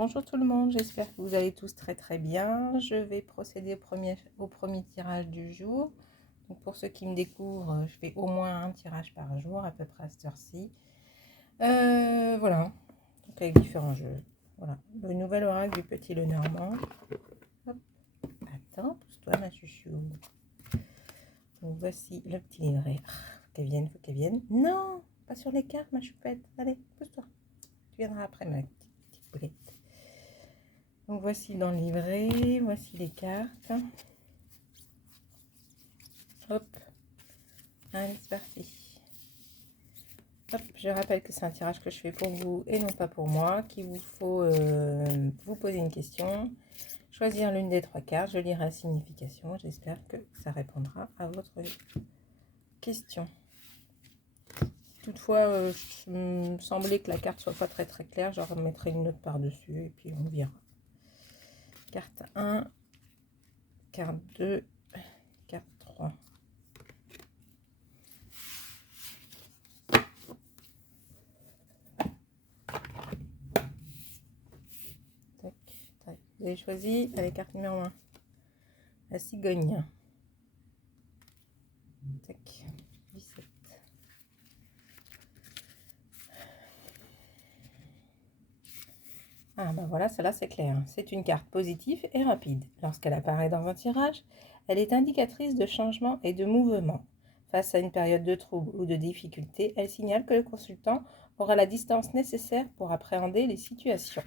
Bonjour tout le monde, j'espère que vous allez tous très bien. Je vais procéder au premier tirage du jour. Donc pour ceux qui me découvrent, je fais au moins un tirage par jour, à peu près à cette heure-ci. Voilà, donc avec différents jeux. Voilà, le nouvel oracle du petit Lenormand. Hop. Attends, pousse-toi ma chouchou. Donc voici le petit livret. Faut qu'elle vienne. Non, pas sur les cartes ma choupette. Allez, pousse-toi. Tu viendras après ma petite boulette. Donc voici dans le livret, voici les cartes. Hop, allez c'est parti. Hop, je rappelle que c'est un tirage que je fais pour vous et non pas pour moi, qu'il vous faut vous poser une question, choisir l'une des trois cartes, je lirai la signification, j'espère que ça répondra à votre question. Toutefois, il me semblait que la carte soit pas très claire, je remettrai une note par-dessus et puis on verra. Carte 1, carte 2, carte 3. Tac, tac. Vous avez choisi la carte numéro 1, la cigogne. Tac, 17. Ah ben voilà, celle-là c'est clair. C'est une carte positive et rapide. Lorsqu'elle apparaît dans un tirage, elle est indicatrice de changement et de mouvement. Face à une période de trouble ou de difficulté, elle signale que le consultant aura la distance nécessaire pour appréhender les situations.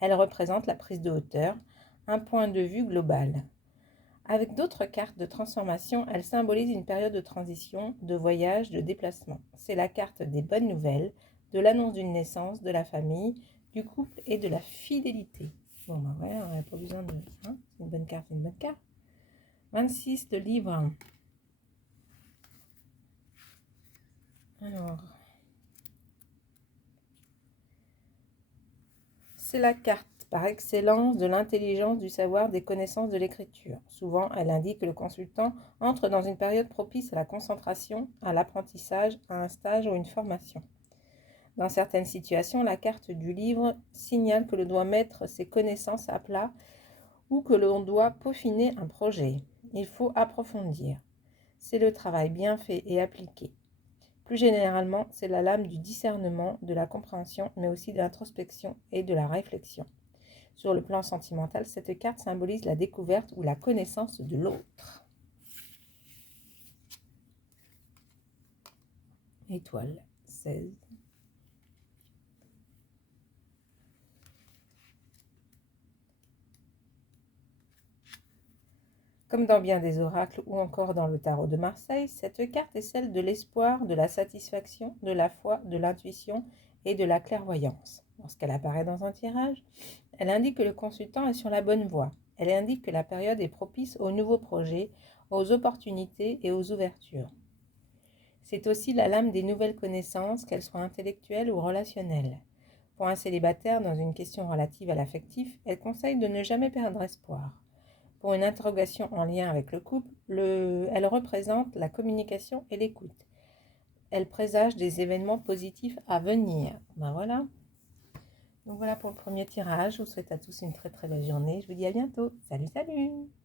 Elle représente la prise de hauteur, un point de vue global. Avec d'autres cartes de transformation, elle symbolise une période de transition, de voyage, de déplacement. C'est la carte des bonnes nouvelles, de l'annonce d'une naissance, de la famille, du couple et de la fidélité. Bon ben ouais, on n'a pas besoin de... Hein, c'est une bonne carte, 26 de livres. Alors... C'est la carte par excellence de l'intelligence, du savoir, des connaissances de l'écriture. Souvent, elle indique que le consultant entre dans une période propice à la concentration, à l'apprentissage, à un stage ou une formation. Dans certaines situations, la carte du livre signale que l'on doit mettre ses connaissances à plat ou que l'on doit peaufiner un projet. Il faut approfondir. C'est le travail bien fait et appliqué. Plus généralement, c'est la lame du discernement, de la compréhension, mais aussi de l'introspection et de la réflexion. Sur le plan sentimental, cette carte symbolise la découverte ou la connaissance de l'autre. Étoile 16. Comme dans bien des oracles ou encore dans le tarot de Marseille, cette carte est celle de l'espoir, de la satisfaction, de la foi, de l'intuition et de la clairvoyance. Lorsqu'elle apparaît dans un tirage, elle indique que le consultant est sur la bonne voie. Elle indique que la période est propice aux nouveaux projets, aux opportunités et aux ouvertures. C'est aussi la lame des nouvelles connaissances, qu'elles soient intellectuelles ou relationnelles. Pour un célibataire dans une question relative à l'affectif, elle conseille de ne jamais perdre espoir. Pour une interrogation en lien avec le couple, elle représente la communication et l'écoute. Elle présage des événements positifs à venir. Ben voilà. Donc voilà pour le premier tirage. Je vous souhaite à tous une très belle journée. Je vous dis à bientôt. Salut, salut!